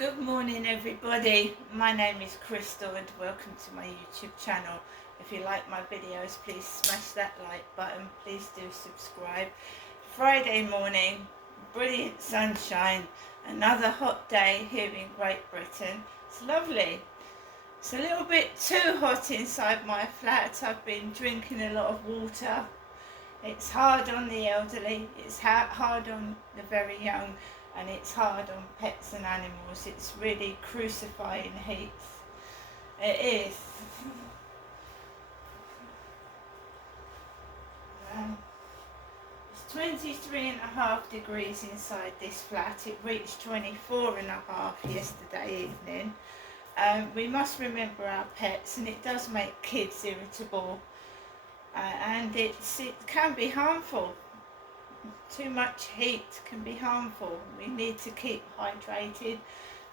Good morning everybody, my name is Crystal and welcome to my YouTube channel. If you like my videos, please smash that like button, please do subscribe. Friday morning, brilliant sunshine, another hot day here in Great Britain. It's lovely. It's a little bit too hot inside my flat. I've been drinking a lot of water. It's hard on the elderly, it's hard on the very young, and it's hard on pets and animals. It's really crucifying heat. It is. It's 23.5 degrees inside this flat. It reached 24.5 yesterday evening. We must remember our pets, and it does make kids irritable. And it can be harmful. Too much heat can be harmful. We need to keep hydrated,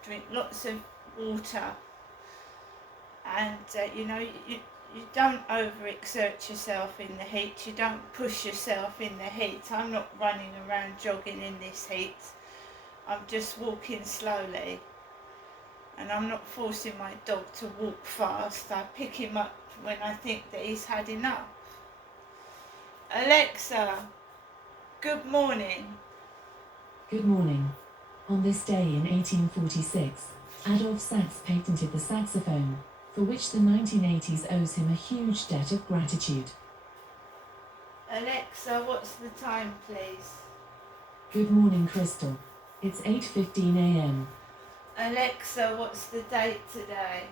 drink lots of water, and you don't overexert yourself in the heat. You don't push yourself in the heat. I'm not running around jogging in this heat. I'm just walking slowly, and I'm not forcing my dog to walk fast. I pick him up when I think that he's had enough. Alexa, good morning. Good morning. On this day in 1846, Adolphe Sax patented the saxophone, for which the 1980s owes him a huge debt of gratitude. Alexa, what's the time, please? Good morning, Crystal. It's 8:15 a.m. Alexa, what's the date today?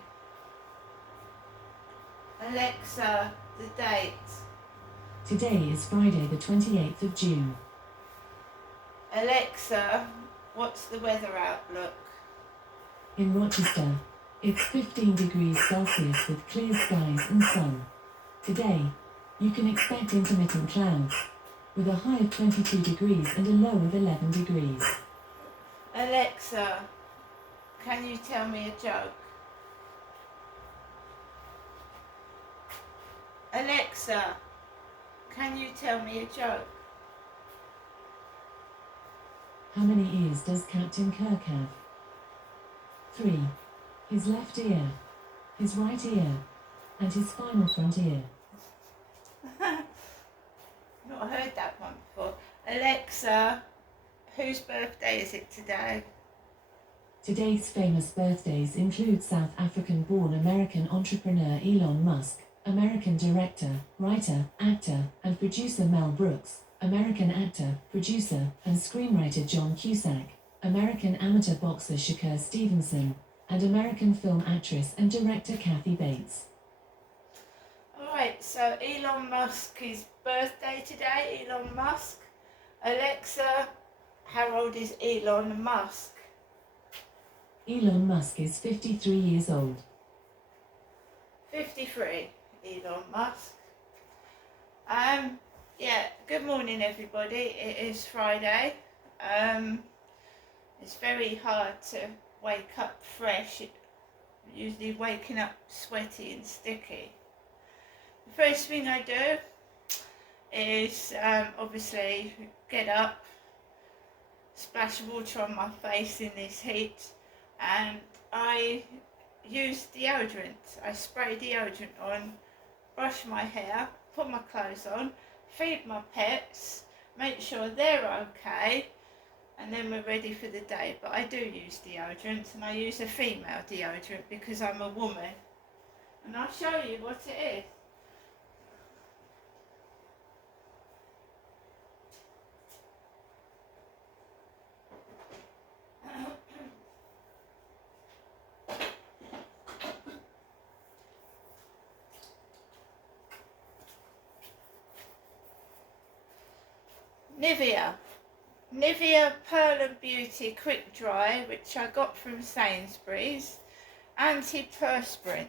Alexa, the date. Today is Friday the 28th of June. Alexa, what's the weather outlook? In Rochester, it's 15 degrees Celsius with clear skies and sun. Today, you can expect intermittent clouds, with a high of 22 degrees and a low of 11 degrees. Alexa, can you tell me a joke? Alexa, can you tell me a joke? How many ears does Captain Kirk have? 3. His left ear, his right ear, and his final front ear. Not heard that one before. Alexa, whose birthday is it today? Today's famous birthdays include South African-born American entrepreneur Elon Musk, American director, writer, actor, and producer Mel Brooks, American actor, producer, and screenwriter John Cusack, American amateur boxer Shakur Stevenson, and American film actress and director Kathy Bates. Alright, so Elon Musk's birthday today, Elon Musk. Alexa, how old is Elon Musk? Elon Musk is 53 years old. 53, Elon Musk. Yeah, good morning everybody. It is Friday. It's very hard to wake up fresh. Usually waking up sweaty and sticky. The first thing I do is obviously get up, splash water on my face in this heat, and I use deodorant. I spray deodorant on, brush my hair, put my clothes on, feed my pets, make sure they're okay, and then we're ready for the day. But I do use deodorant, and I use a female deodorant because I'm a woman. And I'll show you what it is. Nivea Pearl and Beauty Quick Dry, which I got from Sainsbury's, antiperspirant.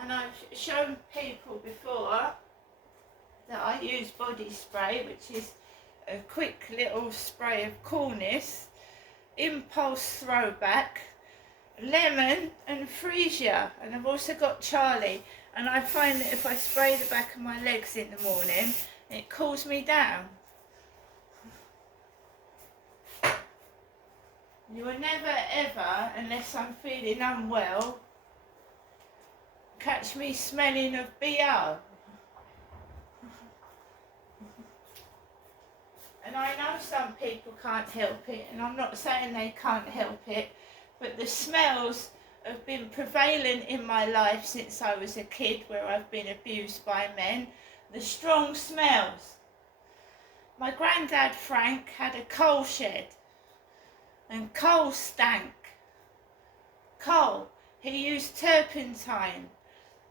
And I've shown people before that I use body spray, which is a quick little spray of coolness, impulse throwback, Lemon and Freesia, and I've also got Charlie. And I find that if I spray the back of my legs in the morning, it cools me down. You will never ever, unless I'm feeling unwell, catch me smelling of BO. And I know some people can't help it, and I'm not saying they can't help it, but the smells have been prevalent in my life since I was a kid, where I've been abused by men. The strong smells. My granddad Frank had a coal shed, and coal stank. Coal. He used turpentine.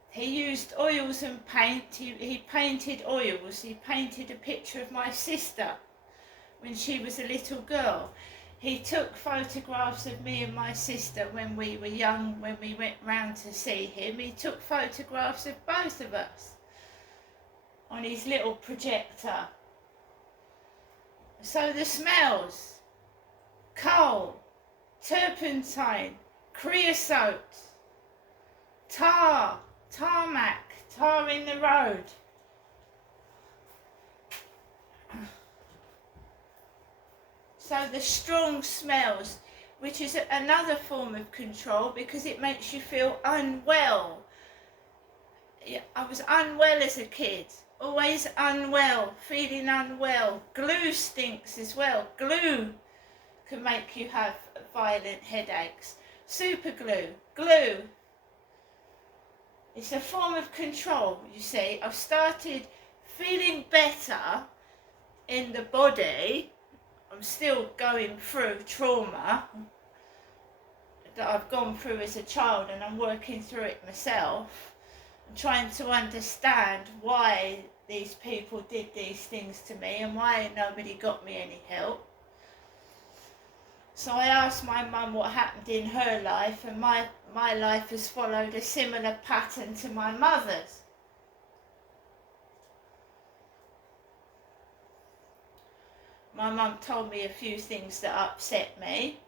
He used oils and paint. He painted oils. He painted a picture of my sister when she was a little girl. He took photographs of me and my sister when we were young, when we went round to see him. He took photographs of both of us on his little projector. So the smells: coal, turpentine, creosote, tarmac, tar in the road. So the strong smells, which is another form of control because it makes you feel unwell. I was unwell as a kid, always unwell, feeling unwell. Glue stinks as well. Glue can make you have violent headaches. Super glue, glue. It's a form of control, you see. I've started feeling better in the body. I'm still going through trauma that I've gone through as a child, and I'm working through it myself. I'm trying to understand why these people did these things to me and why nobody got me any help. So I asked my mum what happened in her life, and my life has followed a similar pattern to my mother's. My mum told me a few things that upset me,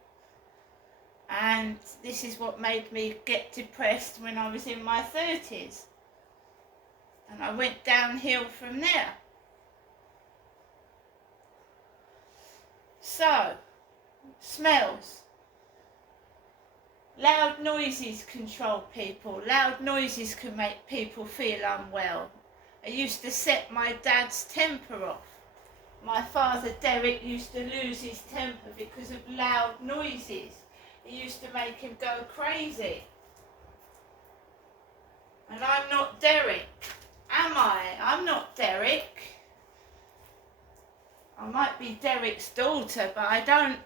and this is what made me get depressed when I was in my 30s. And I went downhill from there. So, smells. Loud noises control people. Loud noises can make people feel unwell. I used to set my dad's temper off. My father, Derek, used to lose his temper because of loud noises. It used to make him go crazy. And I'm not Derek, am I? I'm not Derek. I might be Derek's daughter, but I don't...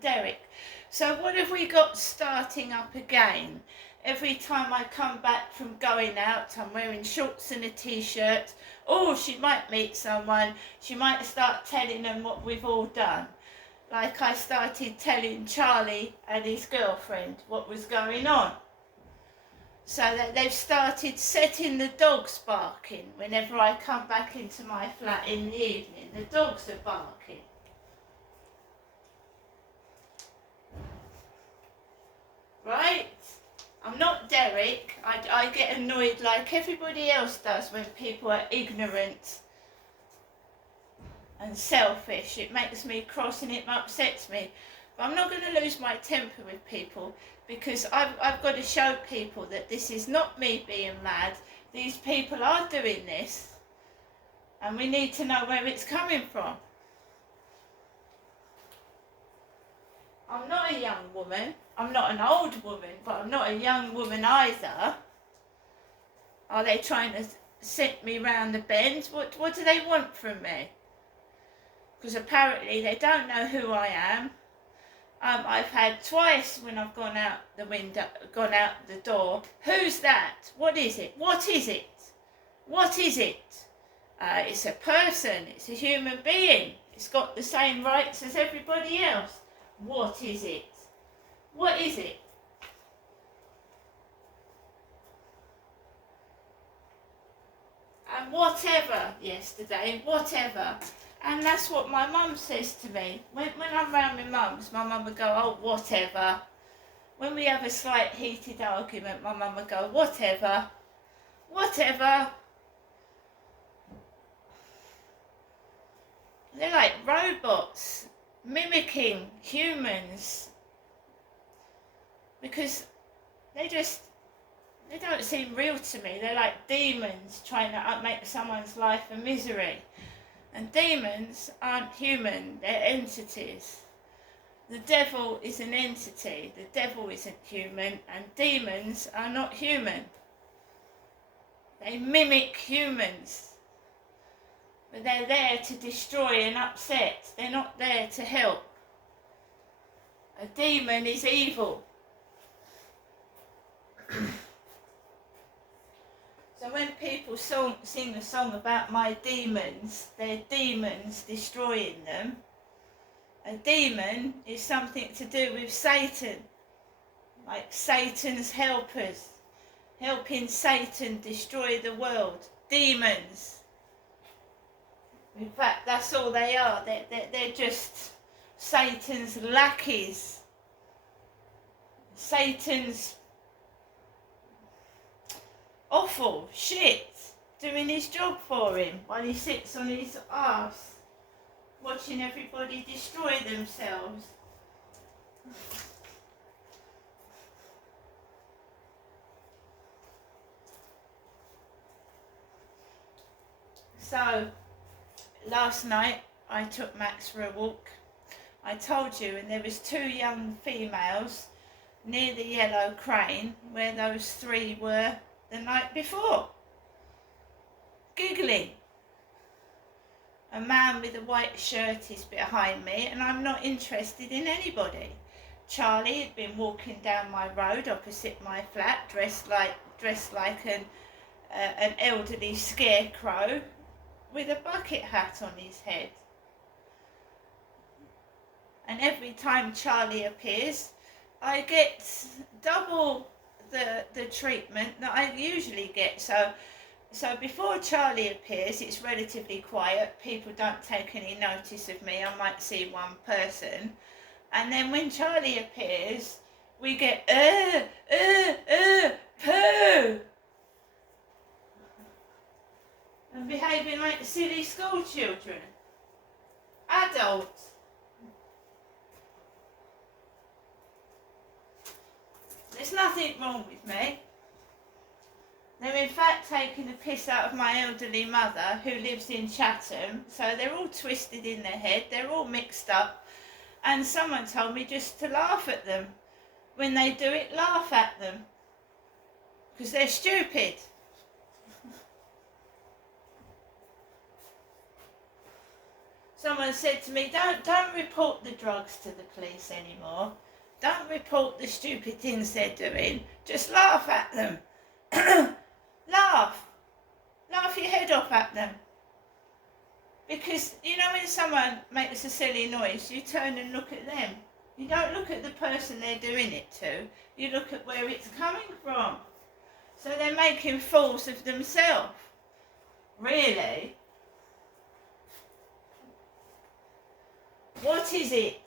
Derek. So what have we got starting up again? Every time I come back from going out, I'm wearing shorts and a t-shirt. Oh, she might meet someone. She might start telling them what we've all done. Like I started telling Charlie and his girlfriend what was going on. So that they've started setting the dogs barking whenever I come back into my flat in the evening. The dogs are barking. Right? I'm not Derek. I get annoyed like everybody else does when people are ignorant and selfish. It makes me cross and it upsets me. But I'm not going to lose my temper with people, because I've got to show people that this is not me being mad. These people are doing this, and we need to know where it's coming from. I'm not a young woman. I'm not an old woman, but I'm not a young woman either. Are they trying to send me round the bend? What do they want from me? Because apparently they don't know who I am. I've had twice when I've gone out the window, gone out the door. Who's that? What is it? What is it? What is it? It's a person. It's a human being. It's got the same rights as everybody else. What is it? What is it? And whatever yesterday, whatever. And that's what my mum says to me. When I'm round my mum's, my mum would go, oh, whatever. When we have a slight heated argument, my mum would go, whatever, whatever. They're like robots, mimicking humans, because they don't seem real to me. They're like demons trying to make someone's life a misery. And demons aren't human, they're entities. The devil is an entity, the devil isn't human, and demons are not human. They mimic humans, but they're there to destroy and upset. They're not there to help. A demon is evil. So when people sing a song about my demons, they're demons destroying them. A demon is something to do with Satan, like Satan's helpers, helping Satan destroy the world. Demons. In fact, that's all they are. They're just Satan's lackeys. Satan's awful shit doing his job for him while he sits on his arse watching everybody destroy themselves. So last night I took Max for a walk. I told you, and there was 2 young females near the Yellow Crane where those 3 were the night before, giggling. A man with a white shirt is behind me, and I'm not interested in anybody. Charlie had been walking down my road opposite my flat, dressed like an elderly scarecrow with a bucket hat on his head. And every time Charlie appears, I get double the treatment that I usually get. So before Charlie appears, it's relatively quiet. People don't take any notice of me. I might see one person. And then when Charlie appears, we get, poo! And behaving like silly school children. Adults. There's nothing wrong with me. They're in fact taking the piss out of my elderly mother who lives in Chatham, so they're all twisted in their head, they're all mixed up, and someone told me just to laugh at them. When they do it, laugh at them, because they're stupid. Someone said to me, don't report the drugs to the police anymore. Don't report the stupid things they're doing, just laugh at them. Laugh your head off at them. Because, you know, when someone makes a silly noise, you turn and look at them. You don't look at the person they're doing it to, you look at where it's coming from. So they're making fools of themselves. Really? What is it?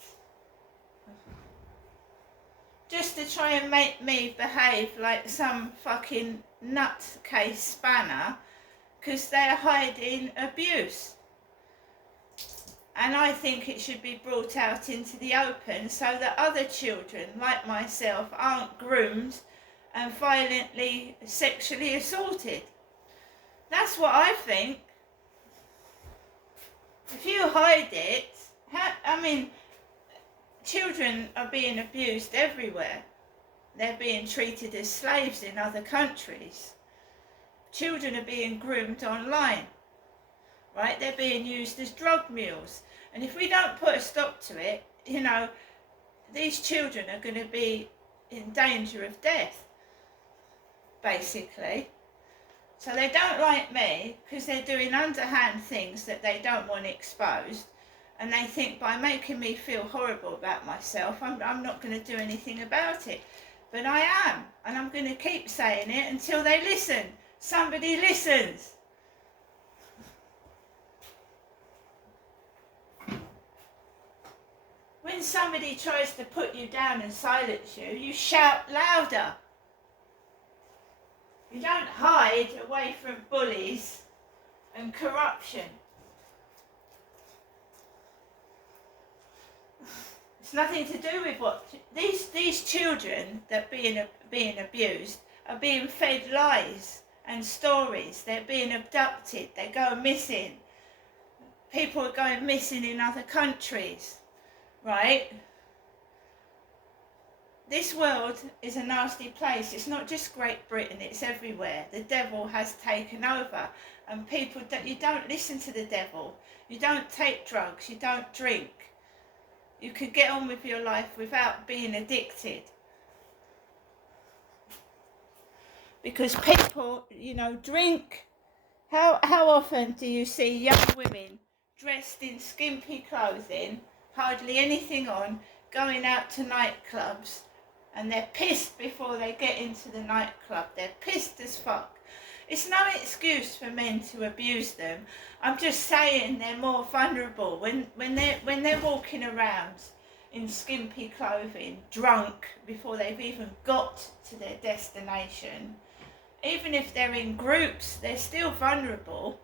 Just to try and make me behave like some fucking nutcase spanner, because they're hiding abuse. And I think it should be brought out into the open so that other children like myself aren't groomed and violently sexually assaulted. That's what I think. If you hide it, children are being abused everywhere. They're being treated as slaves in other countries. Children are being groomed online, right? They're being used as drug mules. And if we don't put a stop to it, you know, these children are going to be in danger of death, basically. So they don't like me because they're doing underhand things that they don't want exposed. And they think by making me feel horrible about myself, I'm not going to do anything about it. But I am, and I'm going to keep saying it until they listen. Somebody listens. When somebody tries to put you down and silence you, you shout louder. You don't hide away from bullies and corruption. It's nothing to do with what these children that are being abused are being fed lies and stories. They're being abducted. They go missing. People are going missing in other countries, right? This world is a nasty place. It's not just Great Britain, it's everywhere. The devil has taken over, and people, you don't listen to the devil. You don't take drugs, you don't drink. You can get on with your life without being addicted. Because people, drink. How often do you see young women dressed in skimpy clothing, hardly anything on, going out to nightclubs, and they're pissed before they get into the nightclub. They're pissed as fuck. It's no excuse for men to abuse them. I'm just saying they're more vulnerable when they're walking around in skimpy clothing, drunk before they've even got to their destination. Even if they're in groups, they're still vulnerable.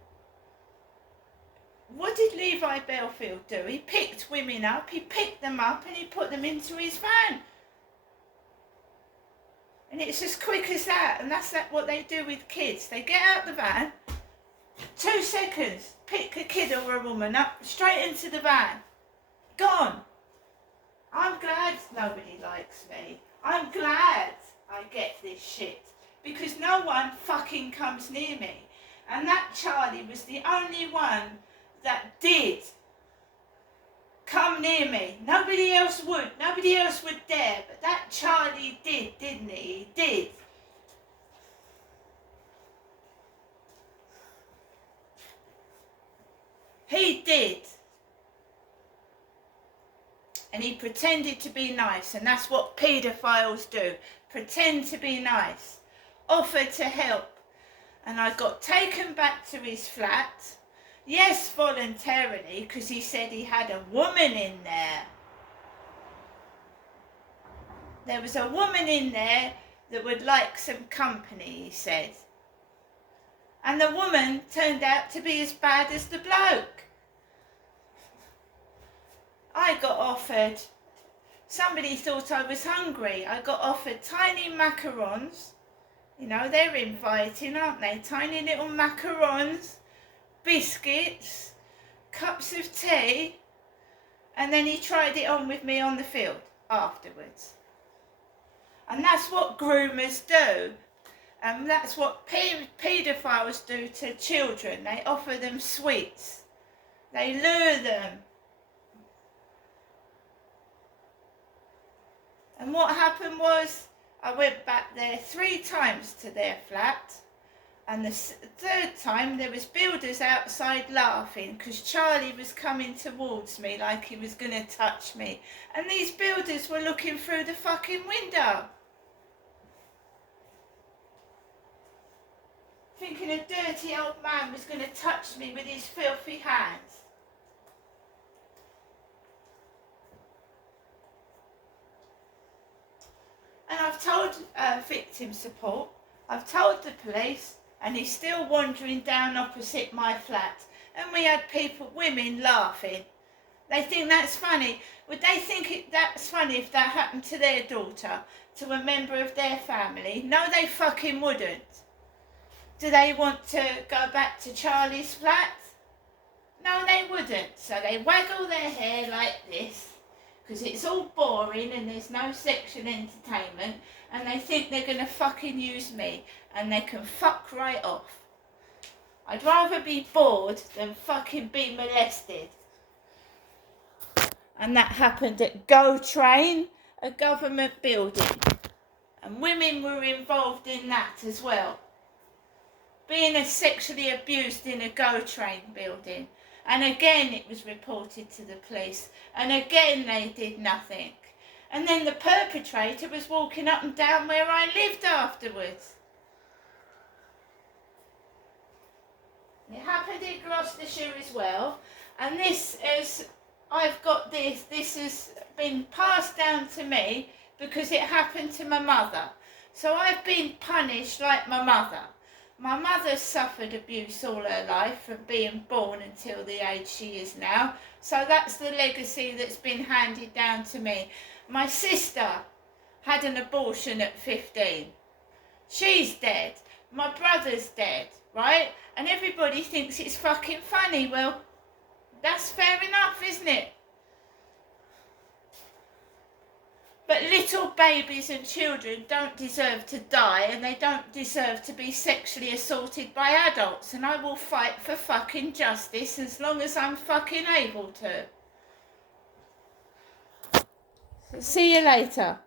What did Levi Bellfield do? He picked women up, he picked them up and he put them into his van. And it's as quick as that, and that's what they do with kids. They get out the van, 2 seconds, pick a kid or a woman up, straight into the van, gone. I'm glad nobody likes me. I'm glad I get this shit, because no one fucking comes near me. And that Charlie was the only one that did come near me. Nobody else would dare, but that Charlie did, didn't he? He did. He did. And he pretended to be nice, and that's what paedophiles do. Pretend to be nice. Offered to help. And I got taken back to his flat. Yes, voluntarily, because he said he had a woman in there. There was a woman in there that would like some company, he said. And the woman turned out to be as bad as the bloke. I got offered, somebody thought I was hungry. I got offered tiny macarons. They're inviting, aren't they? Tiny little macarons, biscuits, cups of tea, and then he tried it on with me on the field afterwards. And that's what groomers do, and that's what paedophiles do to children. They offer them sweets, they lure them. And what happened was, I went back there 3 times to their flat, and the 3rd time there was builders outside laughing because Charlie was coming towards me like he was going to touch me, and these builders were looking through the fucking window, thinking a dirty old man was going to touch me with his filthy hands. And I've told victim support, I've told the police, and he's still wandering down opposite my flat. And we had women laughing. They think that's funny. Would they think that's funny if that happened to their daughter, to a member of their family? No, they fucking wouldn't. Do they want to go back to Charlie's flat? No, they wouldn't. So they waggle their hair like this, because it's all boring and there's no sexual entertainment, and they think they're going to fucking use me, and they can fuck right off. I'd rather be bored than fucking be molested. And that happened at Go Train, a government building. And women were involved in that as well. Being sexually abused in a Go Train building. And again it was reported to the police, and again they did nothing. And then the perpetrator was walking up and down where I lived afterwards. It happened in Gloucestershire as well, and this is I've got this. This has been passed down to me because it happened to my mother. So I've been punished like my mother. My mother suffered abuse all her life from being born until the age she is now. So that's the legacy that's been handed down to me. My sister had an abortion at 15. She's dead. My brother's dead, right? And everybody thinks it's fucking funny. Well, that's fair enough, isn't it? But little babies and children don't deserve to die, and they don't deserve to be sexually assaulted by adults. And I will fight for fucking justice as long as I'm fucking able to. See you later.